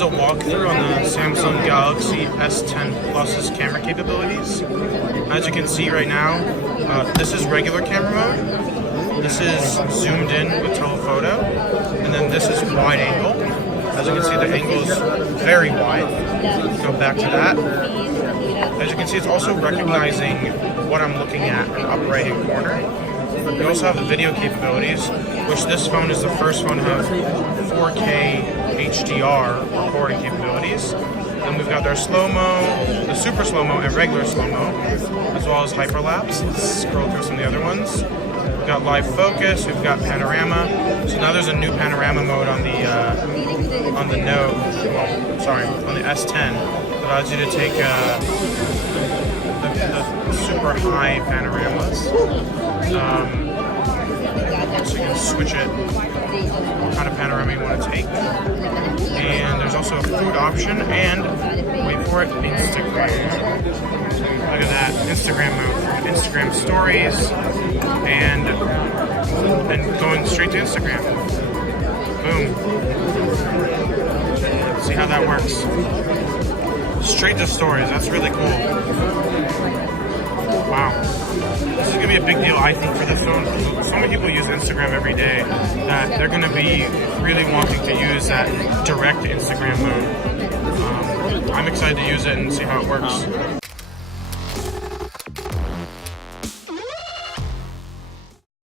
is a walkthrough on the Samsung Galaxy S10 Plus's camera capabilities. As you can see right now, this is regular camera mode. This is zoomed in with telephoto, and then this is wide angle. As you can see, the angle is very wide. Go back to that. As you can see, it's also recognizing what I'm looking at in the upper right-hand corner. We also have the video capabilities, which this phone is the first phone to have 4K HDR recording capabilities. And we've got their slow-mo, the super slow-mo, and regular slow-mo, as well as hyperlapse. Let's scroll through some of the other ones. We've got live focus, we've got panorama. So now there's a new panorama mode on the Note, on the S10. That allows you to take the super high panoramas. So you can switch it, what kind of panorama you want to take. And there's also a food option, and wait for it, Instagram. Look at that, Instagram mode, Instagram stories, and going straight to Instagram. Boom. Let's see how that works. Straight to stories, that's really cool. Wow. This is going to be a big deal, I think, for this phone. So many people use Instagram every day that they're going to be really wanting to use that direct Instagram mode. I'm excited to use it and see how it works.